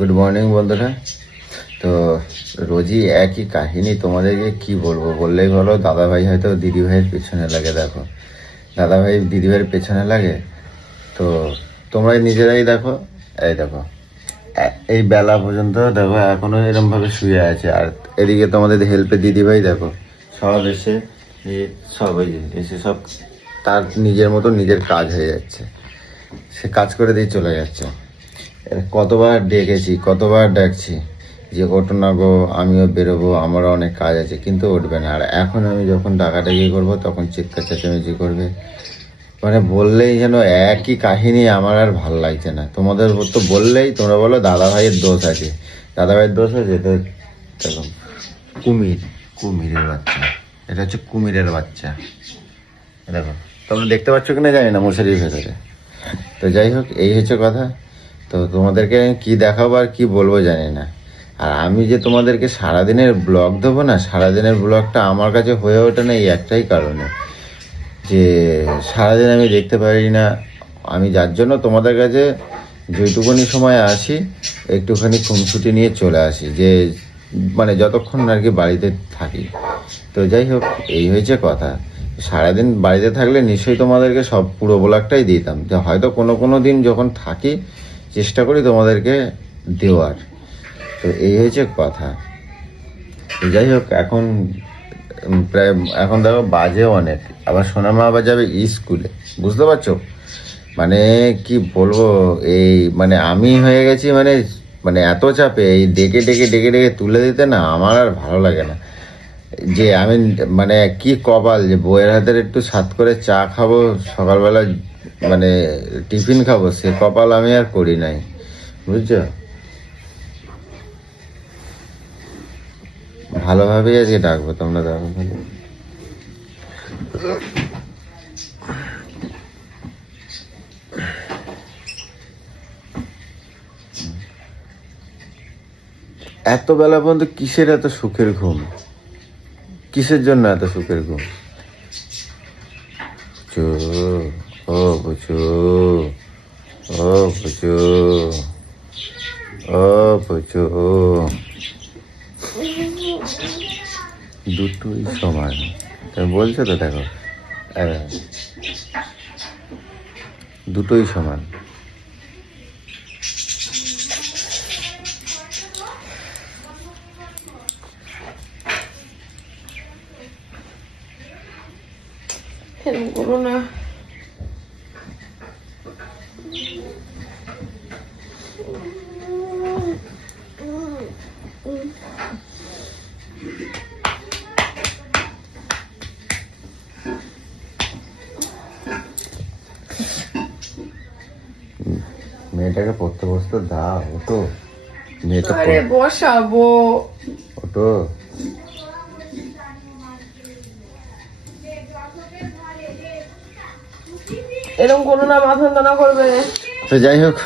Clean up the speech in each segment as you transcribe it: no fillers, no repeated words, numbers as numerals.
Good morning বন্ধুরা। তো রোজই একই কাহিনী, তোমাদেরকে কি বলবো, বললেই বলো দাদাভাই হয়তো দিদিভাইয়ের পেছনে লাগে। দেখো দাদাভাই দিদিভাইয়ের পেছনে লাগে, তো তোমরা নিজেরাই দেখো। এই দেখো এই বেলা পর্যন্ত দেখো এখনো এরকম ভাবে শুয়ে আছে, আর এদিকে তোমাদের হেল্পে দিদিভাই দেখো সব এসে সব এসে সব তার নিজের মতো নিজের কাজ হয়ে যাচ্ছে, সে কাজ করে দিয়ে চলে যাচ্ছে। কতবার ডেকেছি, কতবার ডাকছি যে ওঠো না গো, আমিও বেরোবো, আমারও অনেক কাজ আছে, কিন্তু উঠবে না। আর এখন আমি যখন ডাকাডাকি করবো তখন চিৎকার চেঁচামেচি করবে, মানে বললেই যেন একই কাহিনী। আমার আর ভাল লাগছে না। তোমাদের তো বললেই তোমরা বলো দাদা ভাইয়ের দোষ আছে, দাদা ভাইয়ের দোষ আছে। তো দেখো কুমিরের বাচ্চা, এটা হচ্ছে কুমিরের বাচ্চা। দেখো তোমরা দেখতে পাচ্ছ কিনা জানি না মশারির ভেতরে। তো যাই হোক, এই হচ্ছে কথা। তো তোমাদেরকে কি দেখাবো আর কি বলবো জানি না। আর আমি যে তোমাদেরকে সারাদিনের ব্লগ দেবো না, সারাদিনের ব্লগটা আমার কাছে হয়ে ওঠে না এই একটাই কারণে, যে সারাদিন আমি দেখতে পারি না। আমি যার জন্য তোমাদের কাছে যেটুকুনি সময় আসি একটুখানি খুনসুটি নিয়ে চলে আসি, যে মানে যতক্ষণ আর কি বাড়িতে থাকি। তো যাই হোক, এই হয়েছে কথা। সারাদিন বাড়িতে থাকলে নিশ্চয়ই তোমাদেরকে সব পুরো ব্লগটাই দিতাম, যে হয়তো কোনো দিন যখন থাকি চেষ্টা করি তোমাদেরকে দেওয়ার। তো এই হয়েছে কথা। যাই হোক, এখন প্রায় এখন দেখো বাজে অনেক, আবার সোনামা আবার যাবে স্কুলে, বুঝতে পারছো? মানে কি বলবো, এই মানে আমি হয়ে গেছি মানে এত চাপে, এই ডেকে তুলে দিতে না আমার আর ভালো লাগে না। যে আমি মানে কি কপাল যে বইয়ের হাতের একটু সাত করে চা খাবো সকালবেলা, মানে টিফিন খাবো, সে কপাল আমি আর করি নাই, বুঝছো? ভালোভাবেই আজকে ডাকবো, তোমরা দেখো। এত বেলা পর্যন্ত কিসের এত সুখের ঘুম, কিসের জন্য এত সুখের ঘুম? ও বুঝু, ও বুঝু, ও বুঝু, দুটোই সমান। তুমি বলছো তো, দেখো দুটোই সমান। করো না, মেয়েটাকে পড়তে বসতে দাও, ওটো মেয়েটা বসাবো, ওটো। এরকম করো না, মাথা যন্ত্রণা করবে। তো যাই হোক,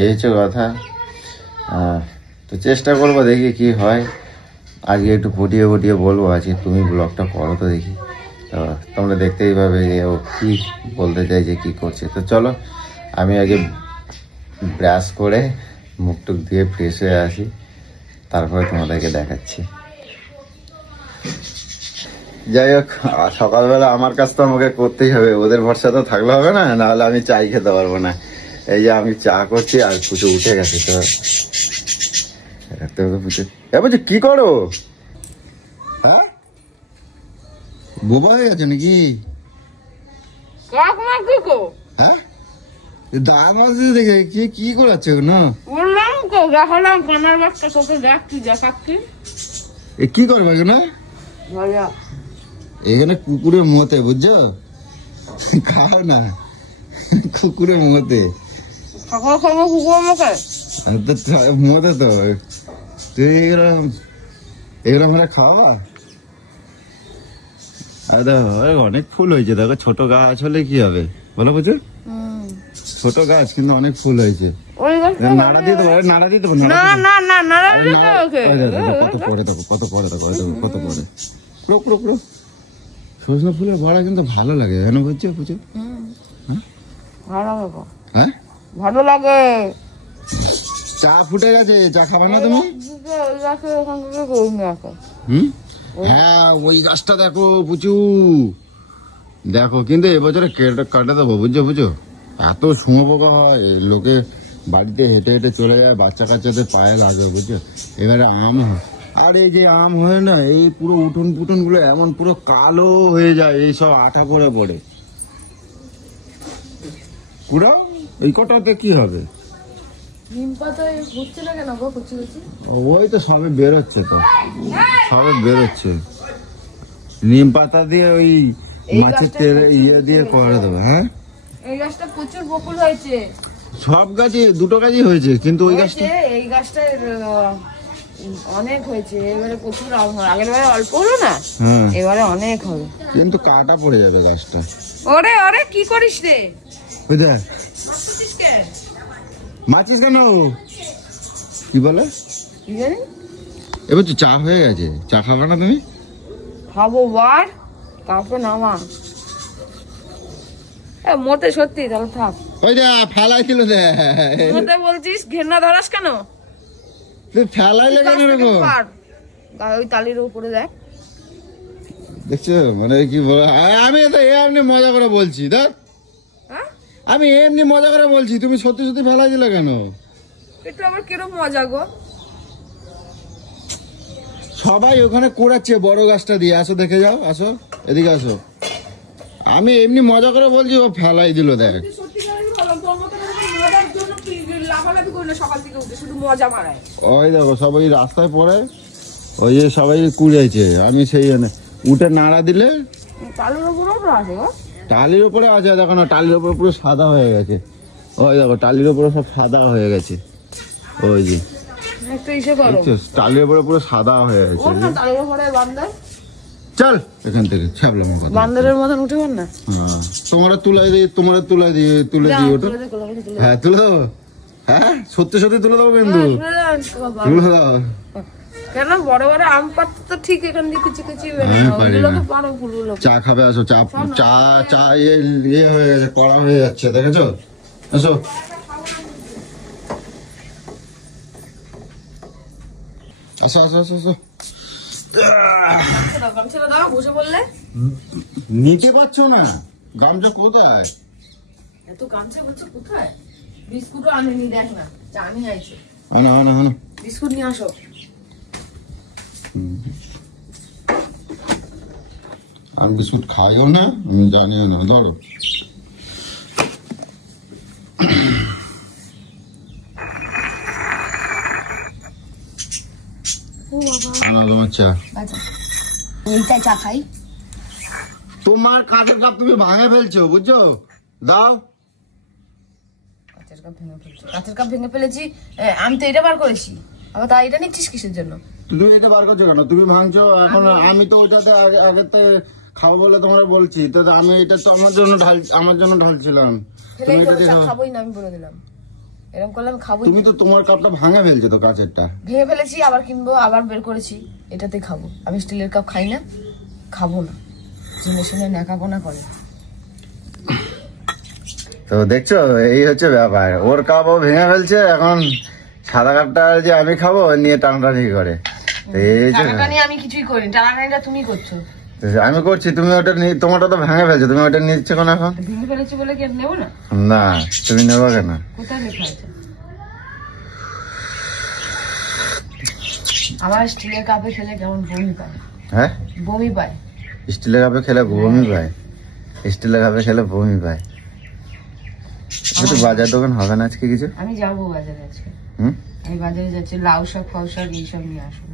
এই হচ্ছে কথা। তো চেষ্টা করবো, দেখি কি হয়। আজকে একটু ফুটিয়ে বলবো, আজকে তুমি ব্লগটা করো তো দেখি। তো তোমরা দেখতেই পাবে যে ও কি বলতে চাইছে, কি করছে। তো চলো আমি আগে ব্রাশ করে মুখ টুক দিয়ে ফ্রেশ হয়ে আসি, তারপরে তোমাদেরকে দেখাচ্ছি। যাই হোক, সকালবেলা আমার কাজ তো আমাকে করতেই হবে, ওদের ভরসা তো থাকলে হবে না, নাহলে আমি চাই খেতে পারবো না। এই যে আমি চা করছি আর পুজো উঠে গেছে। তো পুজো কি করো? হ্যাঁ, বোবা হয়ে গেছে নাকি? হ্যাঁ, দাঁত মাঝে দেখে কি করাচ্ছে না? বললাম তো দেখালাম কানার বাচ্চা, তোকে দেখাচ্ছি। কি করবে না এখানে? কুকুরের মতে, বুঝছো? খাও না কুকুরের মতে, মতে তো তুই এরকম খাওয়া। আর দেখো অনেক ফুল হয়েছে, দেখো ছোট গাছ হলে কি হবে বলো, বুঝছো? ছোট গাছ কিন্তু অনেক ফুল হয়েছে। নাড়া দিয়ে দেবো, নাড়া দিয়ে দেবো, কত পরে দেখো, কত পরে দেখো, কত পরে পুরো সজনা ফুলের বড়া কিন্তু ভালো লাগে, কেন বুঝছো? বুঝছো? হ্যাঁ ভালো লাগে। চা ফুটে গেছে, চা খাবে না তুমি? হ্যাঁ ওই গাছটা দেখো পুচু, দেখো কিন্তু এবছরে কাটে দেবো, বুঝছো? এত শুঁয়ো পোকা হয়, লোকে বাড়িতে হেঁটে হেঁটে চলে যায়, বাচ্চা কাচ্চাদের পায়ে লাগে, বুঝছো? এবারে আম হয়, আর এই যে আম হয় না, এই পুরো উঠোন পুটন গুলো এমন পুরো কালো হয়ে যায়, এই সব আঠা পরে পড়ে পুরো। এই কটাতে কি হবে? ওই তো সবে বেরোচ্ছে, নিম পাতা দিয়ে ওই মাছের তেল ইয়ে দিয়ে করে দেবো। হ্যাঁ এই গাছটা প্রচুর বকুল হয়েছে, সব গাছে দুটো গাছই হয়েছে, কিন্তু ওই গাছটা অনেক হয়েছে। এবারে প্রচুর আম হয়, আগের বারে অল্প হলো না, এবারে অনেক হবে, কিন্তু কাটা পড়ে যাবে গাছটা। ওরে ওরে কি করিস রে? মাছিস কেন? কি বলে এবার তো চা হয়ে গেছে, চা খাবে না তুমি? খাবো বার, তারপর নামা মতে সত্যি, তাহলে থাক। ওই যা ফেলাই ছিল, মতে বলছিস ঘেন্না ধরাস কেন? তুই ফেলাইলে কেন এরকম? ওই তালির উপরে দেখ, দেখছো মানে কি বল, আমি তো এমনি মজা করে বলছি, দেখ আমি এমনি মজা করে বলছি, তুমি সত্যি সত্যি ফেলাই দিলে কেন? এটা আবার কিরকম মজা গো? সবাই ওখানে কোড়াচ্ছে বড় গাছটা দিয়ে, আসো দেখে যাও, আসো এদিকে আসো, আমি এমনি মজা করে বলছি, ও ফেলাই দিল। দেখ ওই দেখো সবাই রাস্তায় পড়ে, ওই যে সবাই কুড়িয়েছে, আমি সেই উঠে নাড়া দিলে টালির উপরে আছে, দেখো না টালির উপরে পুরো সাদা হয়ে গেছে, ওই দেখো টালির উপরে সব সাদা হয়ে গেছে, ওই যে টালির উপরে পুরো সাদা হয়ে গেছে। চল এখান থেকে ছাবলাম বান্দরের মতন উঠে না, তোমরা তুলে দিই ওটা। হ্যাঁ তুলে দেবো, হ্যাঁ সত্যি সত্যি তুলে দেবো, কিন্তু তুলে দাও কেন? বড় বড় আম পাতা তো ঠিক এখান দিয়ে কুচি কুচি চা খাবে, আসো চা চা চা ইয়ে হয়ে গেছে, কড়া হয়ে যাচ্ছে, দেখেছো? আসো আসো আসো আসো আসো। নিতে পারছো না গামছা? কোথায় এত গামছা বলছো? কোথায়? বিস্কুটও আনেনি, দেখ না চা নিয়ে আইছে। আনো আনো আনো, বিস্কুট নিয়ে আসো। আমি বিস্কুট খাইও না, আমি জানিও না, ধরো। আনো তোমার চা। এইটাই চা খাই। তোমার কাঠের কাপ তুমি ভাঙে ফেলছো, বুঝছো? দাও। কাঠের কাপ ভেঙে ফেলেছি, আমি তো এটা বার করেছি, আবার তা এটা নিচ্ছিস কিসের জন্য? তুমি এটা বার করছো কেন? তুমি ভাঙছো এখন, আমি তো ওইটাতে আগের থেকে খাবো বলে তোমরা বলছি, তো আমি এটা তো আমার জন্য ঢালছিলাম। খাবোই না আমি বলে দিলাম, এরকম করলে আমি খাবো। তুমি তো তোমার কাপটা ভাঙা ফেলছো, তো কাঁচেরটা ভেঙে ফেলেছি, আবার কিনবো, আবার বের করেছি, এটাতে খাবো। আমি স্টিলের কাপ খাই না, খাবো না, জেনে শুনে ন্যাকাপনা করে। তো দেখছো এই হচ্ছে ব্যাপার, ওর কাপও ভেঙে ফেলছে, এখন সাদা কাপটা যে আমি খাবো নিয়ে টানাটানি করে। আমি কিছুই করি, টানাটানিটা তুমি করছো। আমি করছি, তুমি ওটা তোমারটা তো ভেঙে ফেলছো, তুমি ওটা নিচ্ছ কেন? এখন ভেঙে ফেলেছি বলে কি নেবো না? না তুমি নেবো কেন? কোথায় লেখা আছে? আমার স্টিলের কাপে খেলে কেমন বমি পায়। হ্যাঁ বমি পায়, স্টিলের কাপে খেলে বমি পায়? স্টিলের কাপে খেলে বমি পায়? একটু বাজার দোকান হবে না আজকে কিছু? আমি যাবো বাজারে আজকে। আমি বাজারে যাচ্ছি, লাউ শাক ফাউ শাক এইসব নিয়ে আসবো।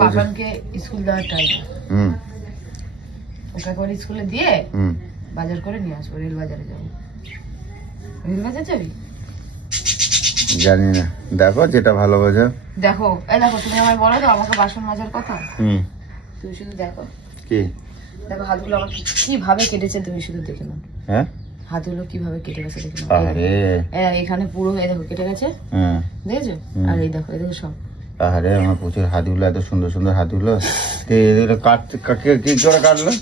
পাপানকে স্কুল দেওয়ার টাইম, ওকে একবার স্কুলে দিয়ে বাজার করে নিয়ে আসবো। রেল বাজারে যাবো। রেল বাজার যাবি? জানি না, দেখো যেটা ভালো বোঝো। দেখো এই দেখো, তুমি আমায় বলো তো আমাকে বাসন মাজার কথা, তুমি শুধু দেখো। কি দেখো হাতগুলো আমার কিভাবে কেটেছে, তুমি শুধু দেখে নাও। হ্যাঁ হাতগুলো কিভাবে কেটে গেছে দেখে নাও। এখানে পুরো এই দেখো কেটে গেছে, দেখেছো? আর এই দেখো সব আরে আমার প্রচুর হাতগুলো, এত সুন্দর সুন্দর হাতগুলো কি করে কাটলো?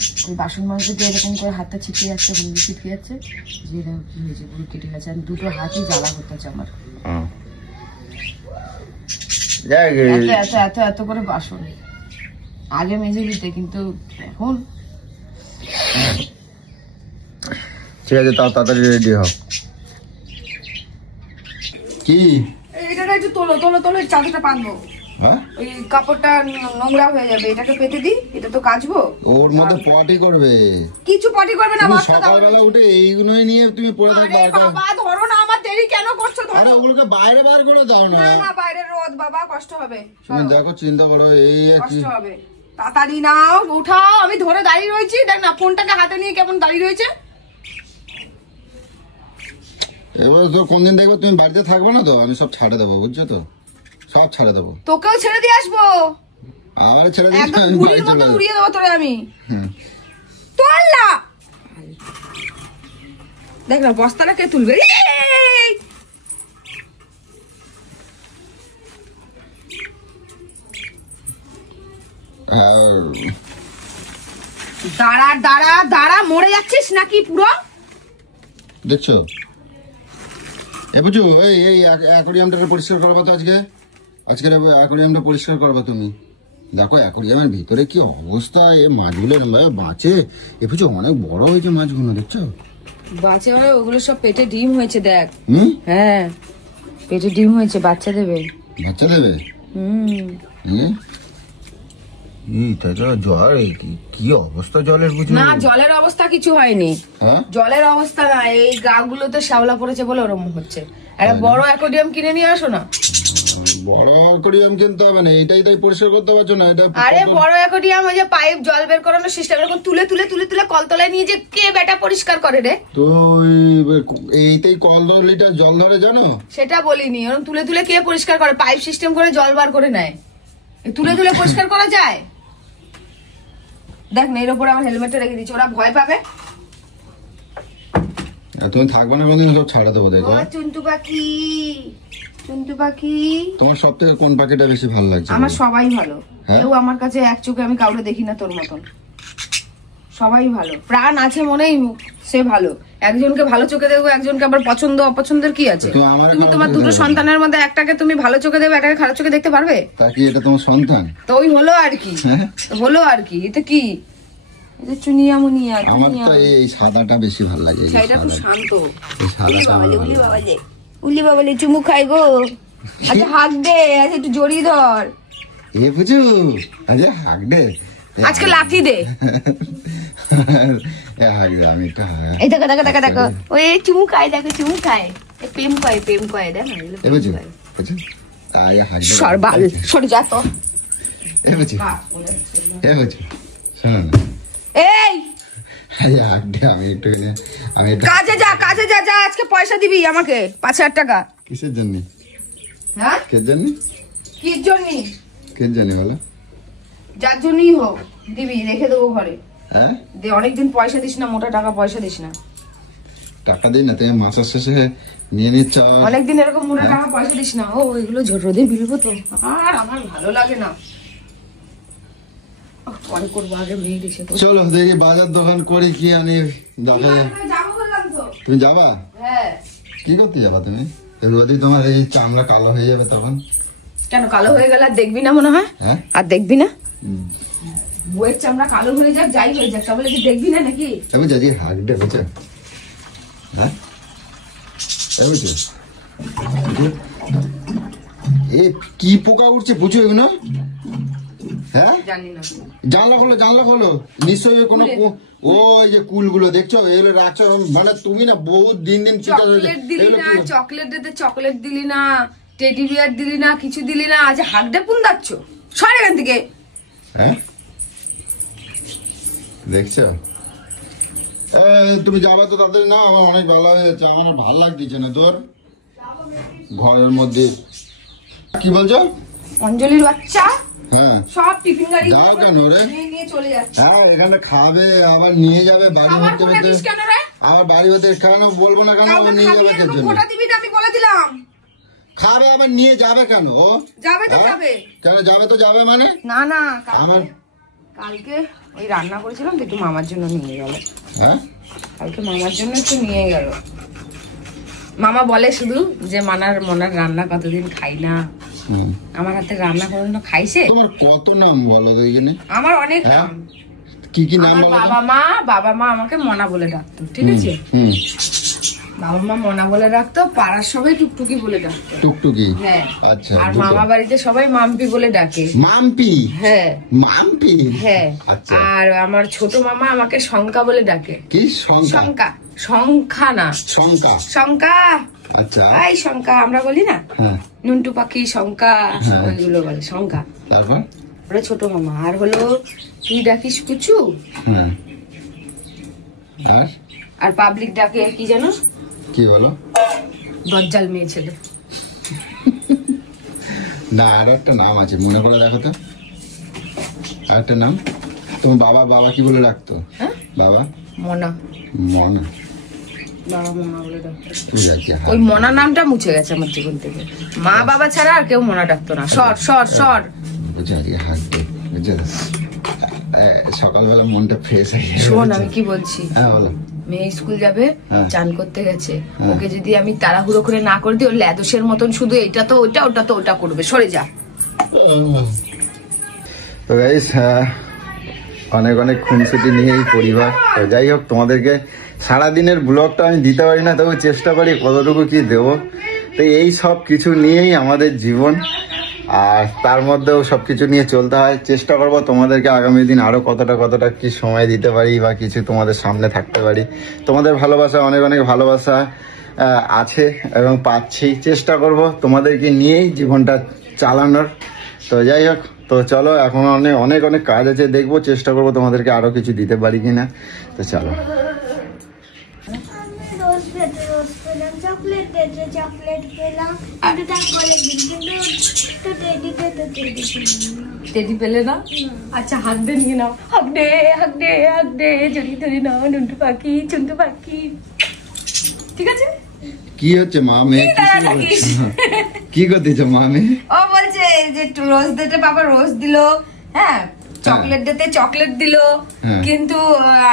বাসন মাঝে এরকম করে হাতটা ছিটিয়ে যাচ্ছে, হলুদ ছিটিয়ে যাচ্ছে, কি হয়েছে পুরো কেটে গেছে। আর দুটো হাতই জ্বালা করতেছে আমার। এত এত এত করে বাসন আগে মেজে দিতে, কিন্তু এখন ঠিক আছে, তাও তাড়াতাড়ি রেডি হও। কি এটা একটু তোলো তোলো তোলো, চাদরটা পাতবো। ওই কাপড়টা নোংরা হয়ে যাবে, এটাকে পেতে দি, এটা তো কাচবো। ওর মধ্যে পটি করবে? কিছু পটি করবে না, সকালবেলা উঠে এইগুলোই নিয়ে তুমি পরে থাকবে। বাবা ধরো না, আমার দেরি কেন করছো? ধরো, ওগুলোকে বাইরে বার করে দাও না। না বাইরে রোদ বাবা, কষ্ট হবে। তুমি দেখো, চিন্তা করো, এই কষ্ট হবে। তাড়াতাড়ি নাও, উঠাও, আমি ধরে দাঁড়িয়ে রয়েছি। দেখ না, ফোনটাকে হাতে নিয়ে কেমন দাঁড়িয়ে রয়েছে। এবার তো কোনদিন দেখবো তুমি বাড়িতে থাকবে না, তো আমি সব ছাড়ে দেবো, বুঝছো তো? সব ছাড়ে দেবো। তোকেও ছেড়ে দিয়ে আসবো। আর ছেড়ে দিয়ে উড়িয়ে দেবো তোরে আমি। তোলা দেখ না, বস্তাটা কে তুলবে? দাঁড়া দাঁড়া দাঁড়া, মরে যাচ্ছিস নাকি পুরো? দেখছো, এ বুঝো, এই অ্যাকোরিয়ামটা পরিষ্কার করবা তো আজকে। আজকের অ্যাকোরিয়ামটা পরিষ্কার করবা তুমি। দেখো অ্যাকোরিয়ামের ভিতরে কি অবস্থা, এই মাছগুলো বাঁচে। এ বুঝো, অনেক বড় হয়েছে মাছগুলো, দেখছো? বাঁচে হবে, ওগুলো সব পেটে ডিম হয়েছে, দেখ। হ্যাঁ, পেটে ডিম হয়েছে, বাচ্চা দেবে। বাচ্চা দেবে? জল কি অবস্থা জলের? বুঝো না, জলের অবস্থা কিছু হয়নি। জলের অবস্থা না, এই গা গুলোতে শ্যাওলা পড়েছে বলে ওরকম হচ্ছে। একটা বড় অ্যাকোরিয়াম কিনে নিয়ে আসো না। বড় অ্যাকোরিয়াম কিনতে হবে না, এটাই তাই পরিষ্কার করতে পারছো না? এটা আরে বড় অ্যাকোরিয়াম, ওই যে পাইপ জল বের করানোর সিস্টেম, এরকম তুলে তুলে তুলে তুলে কলতলায় নিয়ে যে কে বেটা পরিষ্কার করে রে? তো এইটাই কল 10 লিটার জল ধরে, জানো? সেটা বলিনি, ওরকম তুলে তুলে কে পরিষ্কার করে? পাইপ সিস্টেম করে জল বার করে নেয়। তুলে তুলে পরিষ্কার করা যায়? দেখ না, এর উপরে আমার হেলমেটটা রেখে দিচ্ছি, ওরা ভয় পাবে। তুমি থাকবে না কোনদিন, সব ছাড়া দেবো। দেখো চুন্টু পাখি, চুন্টু পাখি। তোমার সব থেকে কোন পাখিটা বেশি ভালো লাগছে? আমার সবাই ভালো। কেউ আমার কাছে এক চোখে আমি কাউকে দেখি না তোর মতন। সবাই ভালো, প্রাণ আছে মনেই সে ভালো। একজনকে ভালো চোখে দেখবো, একজনকে আবার পছন্দ অপছন্দের কি আছে? তুমি তোমার দুটো সন্তানের মধ্যে একটাকে তুমি ভালো চোখে দেবে, একটাকে খারাপ চোখে দেখতে পারবে? তা কি এটা তোমার সন্তান? তো ওই হলো আর কি, হলো আর কি। এটা কি, এটা চুনিয়া মুনিয়া। আমার তো এই সাদাটা বেশি ভালো লাগে। এটা খুব শান্ত। এই সাদাটা উলি বাবালে, উলি বাবালে চুমু খাই গো। আচ্ছা হাক দে, আচ্ছা একটু জড়িয়ে ধর। এ বুঝু, আচ্ছা হাক দে, আজকে লাথি দে। আমি তো এই দেখো দেখো দেখো দেখো, ওই চুমু খায়, দেখো চুমু খায়, প্রেম করে প্রেম করে। দেখ সরবাল, সরে যা তো। এই কাজে যা, কাজে যা, যা আজকে পয়সা দিবি আমাকে 5000 টাকা। কিসের জন্য? হ্যাঁ, কিসের জন্য? কির জন্য? কির জন্য বলো? যার জন্যই হোক দিবি, রেখে দেবো ঘরে। হ্যাঁ, দে, অনেকদিন পয়সা দিস না, মোটা টাকা পয়সা দিস না। টাকা দিই না, তুমি মাসের শেষে নিয়ে নিচ্ছ। অনেকদিন এরকম মোটা টাকা পয়সা দিস না। ও এগুলো রোদে বিলবো তো, আর আমার ভালো লাগে না। পরে করবো, আগে মেয়ে এসে। চলো দেখি বাজার দোকান করি, কি আনি। তুমি যাবা? হ্যাঁ। কি করতে যাবা তুমি? রোদি তোমার এই চামড়া কালো হয়ে যাবে তখন। কেন কালো হয়ে গেলে আর দেখবি না মনে হয়? আর দেখবি না? বইয়ের চামড়া কালো হয়ে যাক, যাই হয়ে যাক, তাহলে কি দেখবি না নাকি? আমি যাচ্ছি হাগডে, বুঝছো? হ্যাঁ, বুঝছো? এ কি পোকা উঠছে, বুঝছো এগুলো? হ্যাঁ, জানি না। জানলা খোলো, জানলা খোলো। নিশ্চয়ই কোনো ওই যে কুলগুলো দেখছো, এগুলো রাখছো। মানে তুমি না বহুত দিন দিন চকলেট দিলি না, চকলেট দিতে চকলেট দিলি না, টেডি বিয়ার দিলি না, কিছু দিলি না, আজ হাগডে পুন্দাচ্ছ। সর এখান থেকে। হ্যাঁ, দেখছো? তুমি যাবা তো তাড়াতাড়ি না, আমার অনেক ভালো হয়ে যাচ্ছে। আমার ভালো লাগছে না তোর ঘরের মধ্যে। কি বলছো? অঞ্জলির বাচ্চা হ্যাঁ, সব টিফিন গাড়ি দাও কেন রে? নিয়ে চলে যাচ্ছে। হ্যাঁ, এখানে খাবে, আবার নিয়ে যাবে বাড়ি হতে হতে। আবার বাড়ি হতে কেন বলবো না, কেন নিয়ে যাবে? আমি বলে দিলাম। খাবে আবার নিয়ে যাবে কেন? ও যাবে তো যাবে। কেন যাবে তো যাবে মানে? না না কালকে ওই রান্না করেছিলাম তো একটু মামার জন্য নিয়ে গেল। হ্যাঁ কালকে মামার জন্য একটু নিয়ে গেল। মামা বলে শুধু যে মনার রান্না কতদিন খাই না, আমার হাতে রান্না কোনদিন খাইছে? তোমার কত নাম বলো তো এখানে? আমার অনেক নাম। কি কি নাম বলো? বাবা মা আমাকে মনা বলে ডাকতো, ঠিক আছে? বাবা মা মনা বলে ডাকতো, পাড়ার সবাই টুকটুকি বলে ডাকতো। টুকটুকি? হ্যাঁ। আচ্ছা। আর মামা বাড়িতে সবাই মাম্পি বলে ডাকে। মাম্পি? হ্যাঁ। মাম্পি? হ্যাঁ। আচ্ছা। আর আমার ছোট মামা আমাকে শঙ্কা বলে ডাকে। কি শঙ্কা? শঙ্কা না, শঙ্কা। আচ্ছা। এই শঙ্কা আমরা বলি না, নুন্টু পাখি শঙ্কা, ওইগুলো বলে শঙ্কা। তারপর ওরা ছোট মামা। আর হলো তুই ডাকিস পুচু। হ্যাঁ। আর পাবলিক ডাকে কি জানো? কি বলো? দজ্জাল মেয়ে ছেলে। না আর একটা নাম আছে, মনে করে দেখো তো। আর একটা নাম তোমার বাবা কি বলে ডাকতো? বাবা মনা। মনা? বাবা মনা বলে ডাকতো। ওই মনা নামটা মুছে গেছে আমার জীবন থেকে। মা বাবা ছাড়া আর কেউ মনা ডাকতো না। সর সকালবেলা মনটা ফ্রেশ হয়ে গেছে। শোন আমি কি বলছি। হ্যাঁ বলো। মেয়ে স্কুল যাবে, চান করতে গেছে, ওকে যদি আমি তাড়াহুড়ো করে না করে দিই, ওর ল্যাদোসের মতন শুধু এটা তো ওটা, ওটা তো ওটা করবে। সরে যা। তো গাইস অনেক অনেক খুনসুটি নিয়ে এই পরিবার। তো যাই হোক, তোমাদেরকে সারাদিনের ব্লগটা আমি দিতে পারি না, তবে চেষ্টা করি কতটুকু কি দেবো। তো এই সব কিছু নিয়েই আমাদের জীবন, আর তার মধ্যেও সবকিছু নিয়ে চলতে হয়। চেষ্টা করবো তোমাদেরকে আগামী দিন আরো কতটা কি সময় দিতে পারি বা কিছু তোমাদের সামনে থাকতে পারি। তোমাদের ভালোবাসা, অনেক অনেক ভালোবাসা আছে এবং পাচ্ছি। চেষ্টা করব তোমাদেরকে নিয়েই জীবনটা চালানোর। তো যাই হোক, তো চলো, এখন অনেক অনেক কাজ আছে, দেখবো, চেষ্টা করবো তোমাদেরকে আরো কিছু দিতে পারি কিনা। তো চলো। টেডি পেলে না? আচ্ছা হাত দে, নিয়ে নাও। হাক দে জড়িয়ে ধরে নাও নুন্টু পাখি, চুন্টু পাখি। ঠিক আছে? কি হচ্ছে মা মেয়ে? কি করতেছ মা মেয়ে? ও বলছে যে রোজ ডেতে বাবা রোজ দিল, হ্যাঁ, চকলেট ডেতে চকলেট দিল, কিন্তু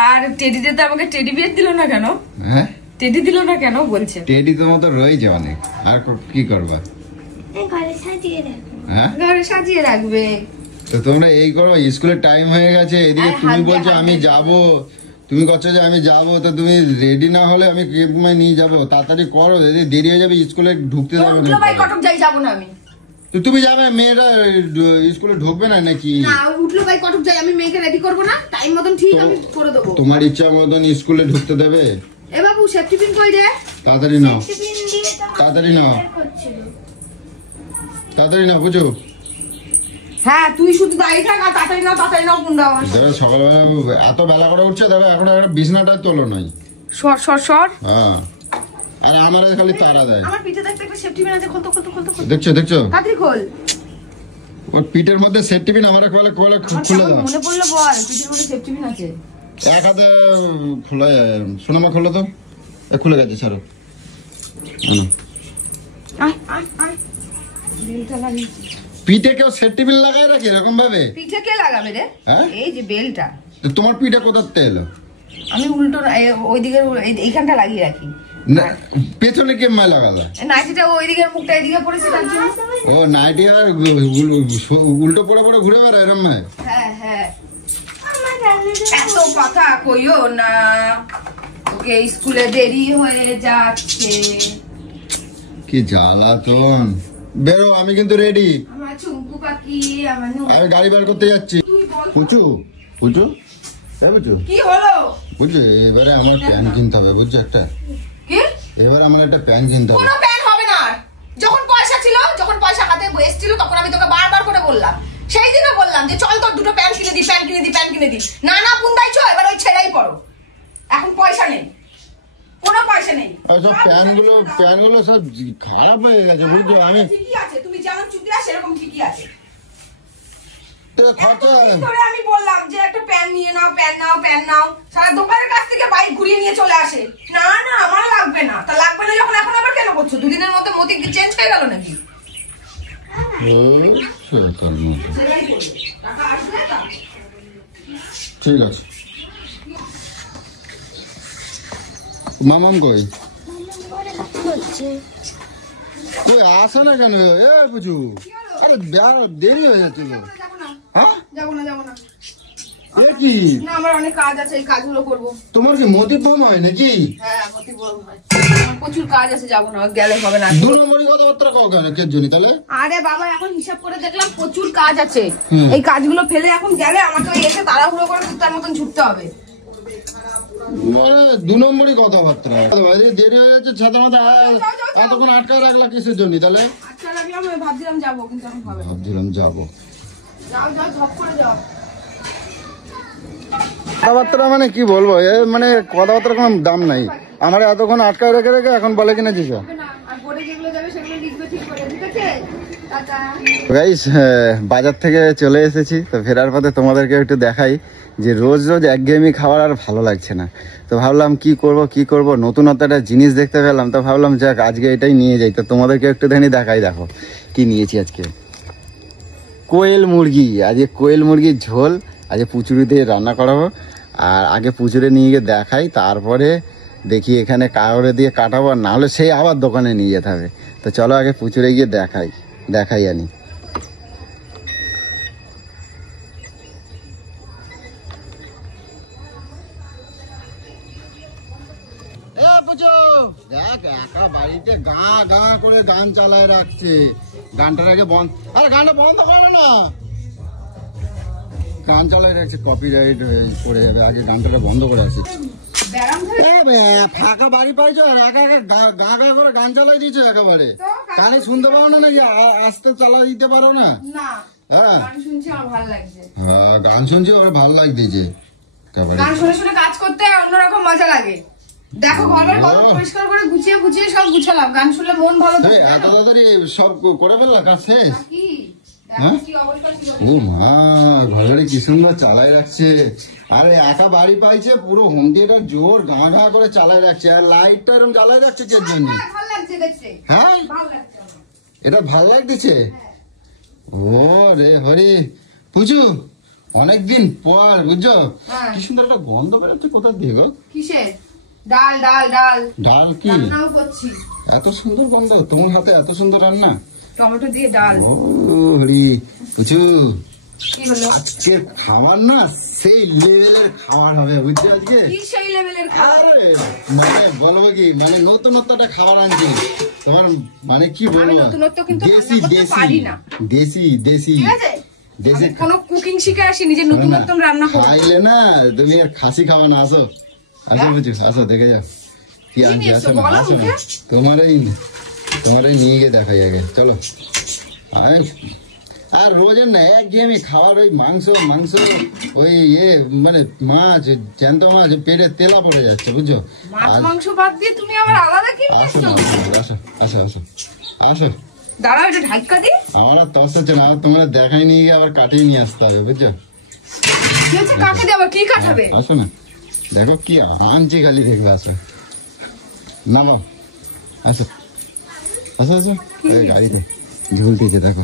আর টেডি ডেতে আমাকে টেডি বিয়ার দিল না কেন? হ্যাঁ, টেডি দিল না কেন বলছে। টেডি তোমার তো রয়েছে অনেক, আর কি করবা? ঘরে সাজিয়ে রাখবে। হ্যাঁ, ঘরে সাজিয়ে রাখবে। তো তোমরা এই করো, স্কুলের টাইম হয়ে গেছে, এদিকে তুমি বলছো আমি যাব, তুমি করছো যে আমি যাব, তো তুমি রেডি না হলে আমি তোমায় নিয়ে যাবো। তাড়াতাড়ি করো, দেরি হয়ে যাবে, স্কুলে ঢুকতে যাবে না। ভাই কটক যাই, যাবো না আমি। তো তুমি যাবে, মেয়েরা স্কুলে ঢুকবে না নাকি? না, উঠলো ভাই কটক যাই, আমি মেয়েকে রেডি করবো না, টাইম মতন ঠিক আমি করে দেবো। তোমার ইচ্ছা মতন স্কুলে ঢুকতে দেবে? এ বাবু সেফটি পিন কই রে? তাড়াতাড়ি নাও, তাড়াতাড়ি নাও, তাড়াতাড়ি নাও, বুঝো? হ্যাঁ, তুই শুধু দাঁড়িয়ে থাক, আর তাড়াতাড়ি নাও কুন্ডা। দেখো সকালবেলা এত বেলা করে উঠছে, দেখো এখন বিছনাটাই তোলো নাই। সর। হ্যাঁ, আর আমার খালি তাড়া দেয়। আমার পিঠে দেখতে একটা সেফটি পিন আছে, খোল। দেখছো তাড়াতাড়ি খোল। ওর পিঠের মধ্যে সেফটি পিন আমার কোলে খুলে দাও। মনে পড়লো বল, পিঠের মধ্যে সেফটি পিন আছে। এক হাতে খোলা শোনো মা, খোলো তো। খুলে গেছে, ছাড়ো। পিঠে কেউ সেফটি পিন লাগায় রাখে এরকম ভাবে? পিঠে কে লাগাবে রে? এই যে বেলটা। তোমার পিঠে কোথাতে এলো? আমি উল্টো ওইদিকে এইখানটা লাগিয়ে রাখি। পেছনে কে মা লাগালো? নাইটিটা ওইদিকের মুখটা এদিকে পড়েছে তার জন্য। ও নাইটি আর উল্টো পড়ে ঘুরে বেড়ায় এরম মা? হ্যাঁ। এত কথা কইও না, ওকে স্কুলে দেরি হয়ে যাচ্ছে। কি জ্বালাতন। বেরো, আমি কিন্তু রেডি। আমার চুম্পু পাখি, আমি গাড়ি বের করতে যাচ্ছি। পুচু কি হলো? বুঝছো, এবারে আমার প্যান্ট কিনতে হবে, বুঝছো? একটা কি? এবার আমার একটা প্যান্ট কিনতে হবে। কোনো প্যান্ট হবে না। যখন পয়সা ছিল, যখন পয়সা হাতে এসেছিল, তখন আমি তোকে বারবার করে বললাম, সেই দিনও বললাম যে চল তোর দুটো প্যান্ট কিনে দি। না পুন্দাইছো, এবার ওই ছেড়েই পড়ো। এখন পয়সা নেই, কোনো পয়সা নেই। সব প্যান্টগুলো সব খারাপ হয়ে গেছে, বুঝছো? আমি ঠিকই আছে, তুমি যেমন চুকিয়া সেরকম ঠিকই আছে। আমি বললাম যে একটা প্যান্ট নিয়ে নাও, প্যান্ট নাও, সারা দোকানের কাছ থেকে বাইক ঘুরিয়ে নিয়ে চলে আসে। না আমার লাগবে না। তা লাগবে না যখন এখন আবার কেন করছো? দুদিনের মধ্যে মতি চেঞ্জ হয়ে গেল নাকি? ঠিক আছে। মামাম কই? তুই আসে না কেন? এ বুঝু, আরে দেরি হয়ে যাচ্ছে তো। হ্যাঁ যাবো না। এ কি? না আমার অনেক কাজ আছে, এই কাজগুলো করবো। তোমার কি মতি বম হয় নাকি? হ্যাঁ মতি বম হয়, প্রচুর কাজ আছে, যাবো না, গেলে হবে না। 2 নম্বরই কথাবার্তা কও কেন? কে জন্য তাহলে? আরে বাবা এখন হিসাব করে দেখলাম প্রচুর কাজ আছে, এই কাজগুলো ফেলে এখন গেলে আমাকে এসে তাড়াহুড়ো করে তার মতন ছুটতে হবে। 2 নম্বরই কথাবার্তা। দেরি হয়ে যাচ্ছে, ছাতা মাথা এতক্ষণ আটকা রাখলা কিসের জন্য তাহলে? আটকা রাখলাম, ভাবছিলাম যাবো কিন্তু এখন হবে। ভাবছিলাম যাবো। যাও ঝপ করে যাও। কথাবার্তা মানে কি বলবো, মানে কথাবার্তার কোনো দাম নাই। আমার এতক্ষণ আটকায় রেখে এখন বলে কিনা দিছো। গাইস বাজার থেকে চলে এসেছি, তো ফেরার পথে তোমাদেরকে একটু দেখাই যে রোজ একঘেয়েমি খাবার আর ভালো লাগছে না। তো ভাবলাম কি করব, নতুনত্ব একটা জিনিস দেখতে পেলাম, তো ভাবলাম যাক আজকে এটাই নিয়ে যাই। তো তোমাদেরকে একটু দেখাই, দেখো কি নিয়েছি আজকে। কোয়েল মুরগি, আজকে কোয়েল মুরগির ঝোল আজকে পুচুরি দিয়ে রান্না করাবো। আর আগে পুচুরে নিয়ে গিয়ে দেখাই, তারপরে দেখি এখানে কাগড়ে দিয়ে কাটাবো, আর নাহলে সেই আবার দোকানে নিয়ে যেতে হবে। তো চলো আগে পুচুরে গিয়ে দেখাই আনি। দেখ একা বাড়িতে গা করে গান চালায় রাখছে, গানটার আগে বন্ধ, আরে গানটা বন্ধ করে না, গান চালায় রাখছে, কপিরাইট পড়ে যাবে, আগে গানটা বন্ধ করে আসি। ফাঁকা বাড়ি পাইছো আর একা গা করে গান চালাই দিয়েছো একেবারে, কানে শুনতে পারো না নাকি? আস্তে চালা দিতে পারো না? হ্যাঁ গান শুনছি, ওর ভালো লাগতেছে, কাজ করতে অন্যরকম মজা লাগে। দেখো ঘরের কত পরিষ্কার করে গুছিয়ে সব গুছালাম, গান শুনলে মন ভালো থাকে। এত তাড়াতাড়ি সব করে ফেললা কাজ শেষ? ও মা, ঘরে কি সুন্দর চালাই রাখছে। আরে একা বাড়ি পাইছে, পুরো হোম থিয়েটার জোর গা করে চালাই রাখছে, আর লাইটটা এরকম চালাই রাখছে কে জন্য? হ্যাঁ এটা ভালো লাগতেছে। ও রে হরি, বুঝু অনেকদিন পর বুঝছো, কি সুন্দর একটা গন্ধ বেরোচ্ছে কোথা দিয়ে গো? কিসের? ডাল ডাল ডাল ডাল কি এত সুন্দর গন্ধ? তোমার হাতে এত সুন্দর রান্না, টমেটো দিয়ে ডাল। ও হরি বুঝু, আজকে খাবার না সেই লেভেলের খাবার হবে বুঝছো। আজকে সেই লেভেলের খাবার মানে বলবো কি, মানে নতুনত্বটা খাবার আনছি তোমার, মানে কি বলবো, দেশি দেশি দেশি দেশি কোনো কুকিং শিখে আসি, নিজের নতুনত্ব রান্না খাইলে না তুমি আর খাসি খাওয়া না। আসো বুঝু, আসো দেখে যাও কি আনছি। আসো না, আসো না, তোমার নিয়ে গিয়ে দেখাই আগে, চলো। আর রোজের না একঘেয়েমি খাওয়ার, ওই মাংস ওই মানে মাছ, জ্যান্ত মাছ, পেটে তেলা পড়ে যাচ্ছে বুঝছো। মাংস বাদ দিয়ে তুমি আবার আলাদা কি আসো না, আসো আসো আসো, দাঁড়াও এটা ঢাকা দি। আমার আর তস হচ্ছে না, তোমরা দেখাই নিয়ে গিয়ে আবার কাটিয়ে নিয়ে আসতে হবে বুঝছো। কাকে দেবো, কি কাটাবে? আসো না, দেখো কি আনছি, খালি দেখবে। আসো না বাবা, আসো আসো আসো, গাড়িতে ঝুলতেছে দেখো।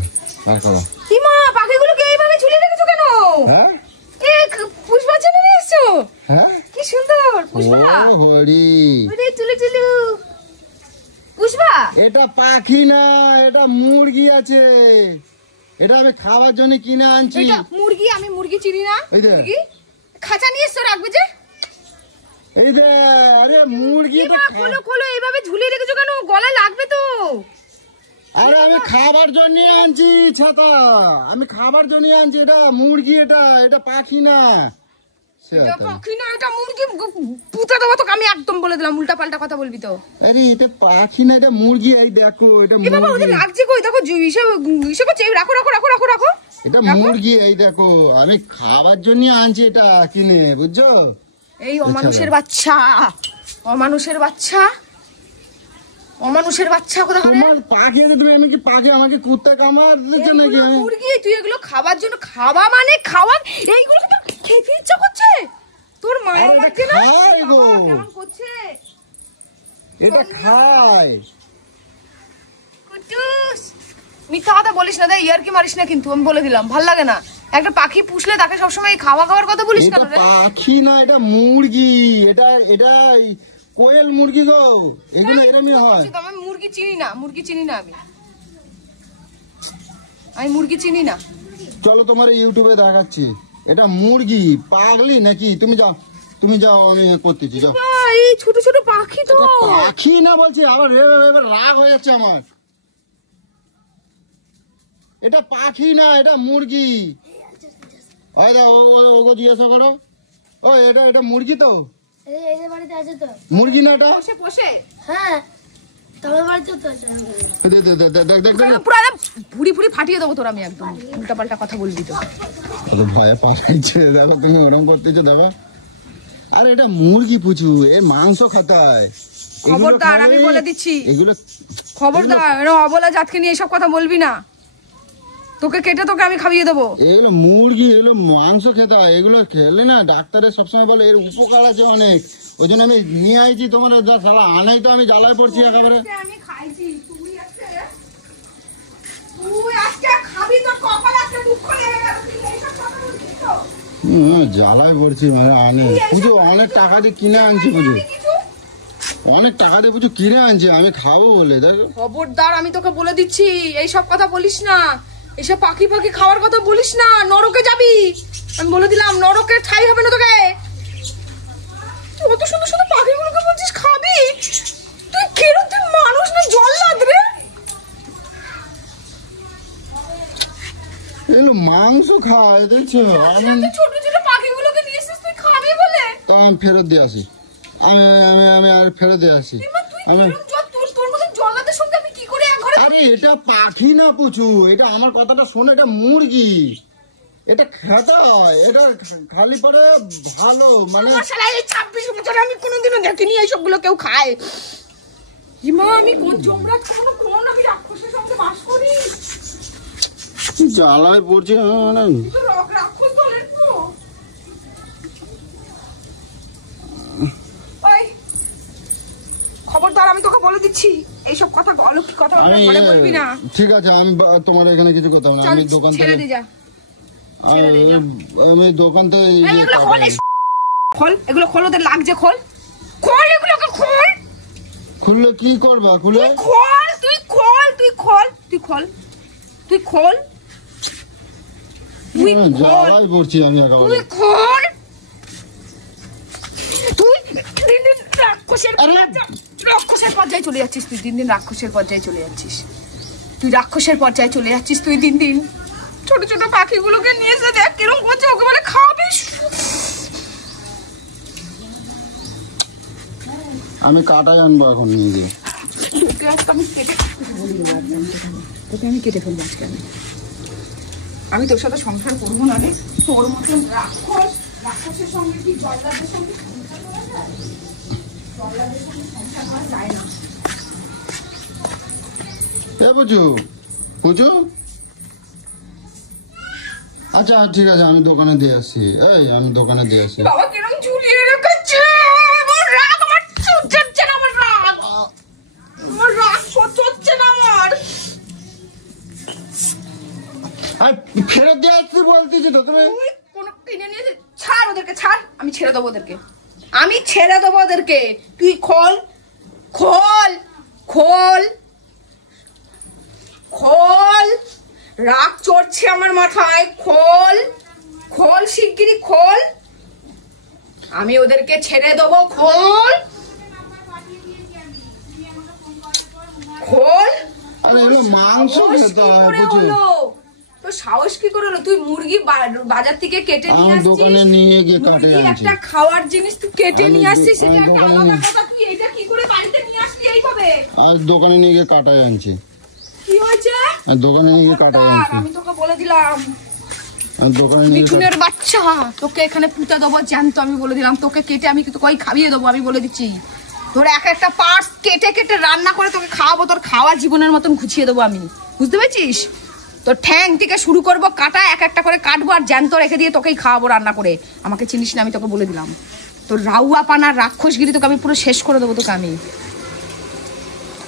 পাখিগুলোকে এইভাবে ঝুলে রেখেছো কেন? হ্যাঁ পুষ্পা চলে এসছো? হ্যাঁ কি সুন্দর পুষ্পা। ও হরি, পুষ্পা এটা পাখি না, এটা মুরগি আছে, এটা আমি খাওয়ার জন্য কিনে আনছি। মুরগি? আমি মুরগি চিনি না। মুরগি খাঁচা নিয়ে এসছো, রাখবে যে। এই দে, আরে মুরগি খোলো, এইভাবে ঝুলিয়ে রেখেছো কেন? গলায় লাগবে তো। আরে আমি খাবার জন্য আনছি ছাতা, আমি খাবার জন্য আনছি। এটা মুরগি, এটা পাখি না। পাখি না, এটা মুরগি। পুঁতে দেবো তো আমি, একদম বলে দিলাম, উল্টা পাল্টা কথা বলবি তো। আরে এটা পাখি না, এটা মুরগি। এই দেখো এটা মুরগি। লাগছে কই, দেখো ইসে করছে। রাখো রাখো রাখো রাখো রাখো, এটা মুরগি। এই দেখো আমি খাবার জন্য আনছি এটা কিনে, বুঝছো। এই অমানুষের বাচ্চা, অমানুষের বাচ্চা, অমানুষের বাচ্চা কোথা করে? পাখি তুমি, আমি কি পাখি? আমাকে কুত্তা কামড় দিচ্ছে নাকি? মুরগি, তুই এগুলো খাবার জন্য, খাওয়া মানে খাওয়া, এইগুলো তো খেতে ইচ্ছা করছে তোর। মায়ের লাগছে না? কেমন করছে এটা খায়, মিথ্যা কথা বলিস না, তাই ইয়ার কি মারিস না কিন্তু, আমি বলে দিলাম, ভাল লাগে না। একটা পাখি পুষলে তাকে সবসময় খাওয়ার কথা বলিস না। পাখি না, এটা মুরগি, এটা কোয়েল মুরগি গো, এগুলো এরকমই হয়। আমি মুরগি চিনি না, আমি মুরগি চিনি না। চলো তোমার ইউটিউবে দেখাচ্ছি, এটা মুরগি। পাগলি নাকি? তুমি যাও আমি করতেছি, যাও। এই ছোট ছোট পাখি তো। পাখি না বলছি, আবার রাগ হয়ে যাচ্ছে আমার। এটা পাখি না, এটা মুরগি। ওগো জিজ্ঞাসা করো, ও এটা মুরগি তো? মুরগি না এটা? হ্যাঁ, ভুড়ি ফাটিয়ে দেবো তোর আমি, একদম উল্টা পাল্টা কথা বলবি তো। ভাইয়া পাঠাইছে, দেখো তুমি ওরম করতেছো, দেখো। আরে এটা মুরগি পুচু, এ মাংস খাতায়। খবরদার, আমি বলে দিচ্ছি, এগুলো খবরদার, অবলা জাতকে নিয়ে এসব কথা বলবি না। তোকে কেটে তোকে আমি খাইয়ে দেবো। এগুলো মুরগি, এগুলো মাংস খেতে হয়। এগুলো খেলে না ডাক্তারের সবসময় বলে এর উপকার আছে অনেক, ওই জন্য আমি নিয়ে আইছি। তোমার যা শালা আনাই তো আমি জ্বালায় পড়ছি একেবারে। আমি খাইছি, তুই আজকে খাবি, তোর কপালে একটা দুঃখ লেগে গেল, তুই এইসব কথা বলছিস তো। জ্বালায় পড়ছি, মানে আনে পুজো অনেক টাকা দিয়ে কিনে আনছি, পুজো অনেক টাকা দিয়ে পুজো কিনে আনছি আমি খাবো বলে। দেখো খবরদার, আমি তোকে বলে দিচ্ছি, এইসব কথা বলিস না, এইসব পাখি খাওয়ার কথা বলিস না, নরকে যাবি। আমি বলে দিলাম, নরকের ঠাই হবে না তোকে। অত সুন্দর সুন্দর পাখিগুলোকে বলছিস খাবি, তুই কেরো, তুই মানুষ না জল্লাদ রে। এগুলো মাংস খায়, দেখছো? ছোট ছোট পাখিগুলোকে নিয়ে এসেছিস তুই খাবি বলে। তা আমি ফেরত দিয়ে আসি, আমি আর ফেরত দিয়ে আসি। আরে এটা পাখি না পুচু, এটা আমার কথাটা শোনো, এটা মুরগি, এটা খেতে হয়, এটা খালি পরে ভালো। মানে 26 বছরে আমি কোনোদিনও দেখিনি এইসবগুলো কেউ খায়। আমি কোন যমরাজ, কোন আমি রাক্ষসের সঙ্গে বাস করি। জ্বালায় পড়ছে, রাক্ষস দলের তো। খবরদার, আমি তোকে বলে দিচ্ছি, এইসব কথা অলৌকিক কথা বলবি না। ঠিক আছে, আমি তোমার এখানে কিছু কথা না, আমি দোকান থেকে আমি দোকান থেকে খোল, এগুলো খোল, ওদের লাগছে, খোল এগুলোকে, খোল। খুললে কি করবা? খুলে খোল, তুই খোল, তুই খোল, তুই খোল, তুই খোল, তুই খোল, পড়ছি আমি, তুই খোল। তুই রাক্ষসের পর্যায়ে চলে যাচ্ছিস, তুই দিন দিন রাক্ষসের পর্যায়ে চলে যাচ্ছিস, তুই দিন দিন। ছোট ছোট পাখিগুলোকে নিয়ে এসে দেখ কিরকম করছে, ওকে বলে খাবিস। আমি কাটাই আনবো এখন নিয়ে গিয়ে। তোকে আমি কেটে ফেলবো আজকে। আমি তোর সাথে সংসার করবো না রে, তোর মতন রাক্ষসের সঙ্গে কি জল্লাদের সঙ্গে সংসার করা যায়? জল্লাদের সঙ্গে সংসার করা যায় না। পুজো, আচ্ছা ঠিক আছে, আমি দোকানে দিয়ে আসি। আমি দোকানে দিয়ে আসি। বাবা কিরকম ঝুলিয়ে রেখেছে, আমার রাগ, আমার সহ্য হচ্ছে না, আমার রাগ সহ্য হচ্ছে না আমার। ফেরত দিয়ে আসছি বলতেছি তো, তুমি কোন কিনে নিয়ে ছাড়, ওদেরকে ছাড়, আমি ছেড়ে দেবো ওদেরকে, তুই খোল, রাগ চড়ছে আমার মাথায়, খোল শিগগিরই খোল, আমি ওদেরকে ছেড়ে দেবো, খোল। মাংস খেতে হয়, তো সাহস কি করে হলো? তুই মুরগি বাজার থেকে কেটে নিয়ে আসছিস, দোকানে নিয়ে গিয়ে কাটে আনছি, একটা খাওয়ার জিনিস তুই কেটে নিয়ে আসছিস, সেটা একটা আলাদা কথা। তুই এটা কি করে বাড়িতে নিয়ে আসলি এইভাবে? আর দোকানে নিয়ে গিয়ে কাটাই আনছি। কি হয়েছে? দোকানে নিয়ে গিয়ে কাটাই আনছি। আমি তোকে বলে দিলাম, দোকানে নিয়ে মিঠুনের বাচ্চা, তোকে এখানে পুঁতে দেবো জ্যান্ত। আমি বলে দিলাম, তোকে কেটে আমি তোকে খাইয়ে দেবো, আমি বলে দিচ্ছি। তোর একটা পার্টস কেটে কেটে রান্না করে তোকে খাওয়াবো, তোর খাওয়া জীবনের মতন গুছিয়ে দেবো আমি, বুঝতে পেরেছিস? তোর ঠ্যাং থেকে শুরু করবো কাটা, একটা করে কাটবো, আর জ্যান্ত রেখে দিয়ে তোকেই খাওয়াবো রান্না করে। আমাকে চিনিস না, আমি তোকে বলে দিলাম। তোর রাউয়া পানার রাক্ষসগিরি তোকে আমি পুরো শেষ করে দেবো তোকে আমি।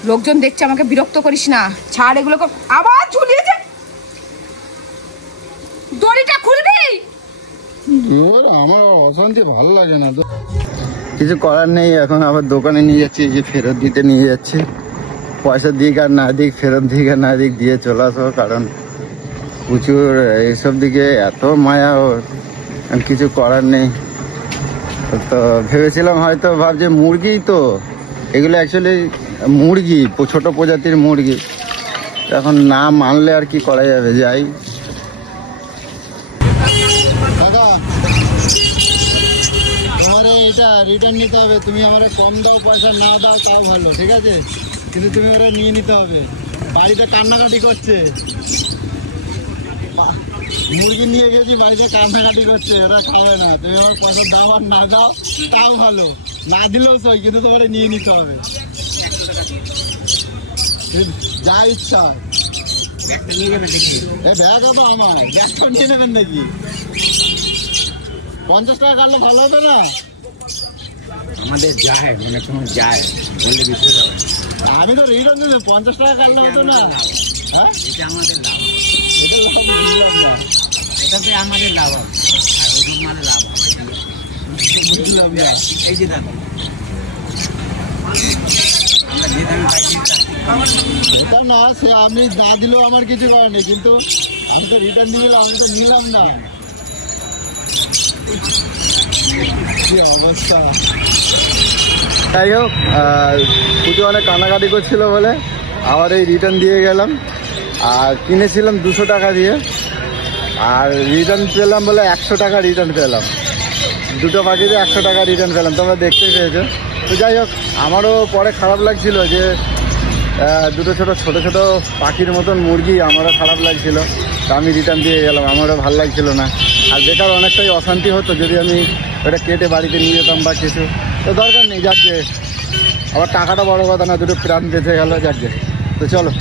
লোকজন দেখছে, আমাকে বিরক্ত করিস না, ছাড় এগুলো। আবার ঝুলিয়েছে, দড়িটা খুলবি? আমার অশান্তি ভালো লাগে না তো, কিছু করার নেই। এখন আবার দোকানে নিয়ে যাচ্ছি, যে ফেরত দিতে নিয়ে যাচ্ছি। পয়সা দিক আর না দিক, ফেরত দিক আর না দিক, দিয়ে চলে আসবো। কারণ প্রচুর এইসব দিকে এত মায়া ওর, কিছু করার নেই। তো ভেবেছিলাম হয়তো, ভাবছে মুরগি তো, এগুলো অ্যাকচুয়ালি মুরগি, ছোট প্রজাতির মুরগি। এখন না মানলে আর কি করা যাবে, যাই। তোমার এটা রিটার্ন নিতে হবে, তুমি আমার কম দাও পয়সা, না দাও তাও ভালো, ঠিক আছে, কিন্তু তুমি ওরা নিয়ে নিতে হবে। বাড়িতে কান্নাকাটি করছে, মুরগি নিয়ে গেছি, বাড়িতে কান্নাকাটি করছে, ওরা খাবে না। তুমি আমার পয়সা দাও আর না দাও তাও ভালো, না দিলেও সই, কিন্তু তোমার নিয়ে নিতে হবে, যা ইচ্ছা। ব্যাগ আবার আমার, ব্যাগটা নিয়ে নেবেন নাকি? 50 টাকা কাটলে ভালো হবে না? আমাদের যায়, মানে কোনো যায় বললে বিশ্বাস হবে। আমি তো রিটার্ন দিলে 50 টাকা কাটলে হতো না? হ্যাঁ, এটা আমাদের লাভ, এটা বুঝলাম না। এটাতে আমাদের লাভ হবে, আর ওজন মানে লাভ হবে, বুঝলাম না। এই যে দেখো, আমরা যে দামে পাইছি এটা না, সে আমি না দিলেও আমার কিছু করার নেই, কিন্তু আমি তো রিটার্ন দিয়ে দিলাম, আমি তো নিলাম না। কি অবস্থা। যাই হোক, পুজো অনেক কান্নাকাটি করছিল বলে আবার এই রিটার্ন দিয়ে গেলাম। আর কিনেছিলাম 200 টাকা দিয়ে, আর রিটার্ন পেলাম বলে 100 টাকা রিটার্ন পেলাম। দুটো পাখিতে 100 টাকা রিটার্ন পেলাম, তোমরা দেখতেই পেয়েছো। তো যাই হোক, আমারও পরে খারাপ লাগছিল যে দুটো ছোট ছোট পাখির মতন মুরগি, আমারও খারাপ লাগছিল। তা আমি রিটার্ন দিয়ে গেলাম, আমারও ভালো লাগছিল না। আর বেকার অনেকটাই অশান্তি হতো যদি আমি ওটা কেটে বাড়িতে নিয়ে যেতাম বা কিছু। তো দরকার নেই, যাকে আবার টাকাটা বড় কথা না, দুটো প্রাণ বেঁচে গেল, যাকে। তো চলো।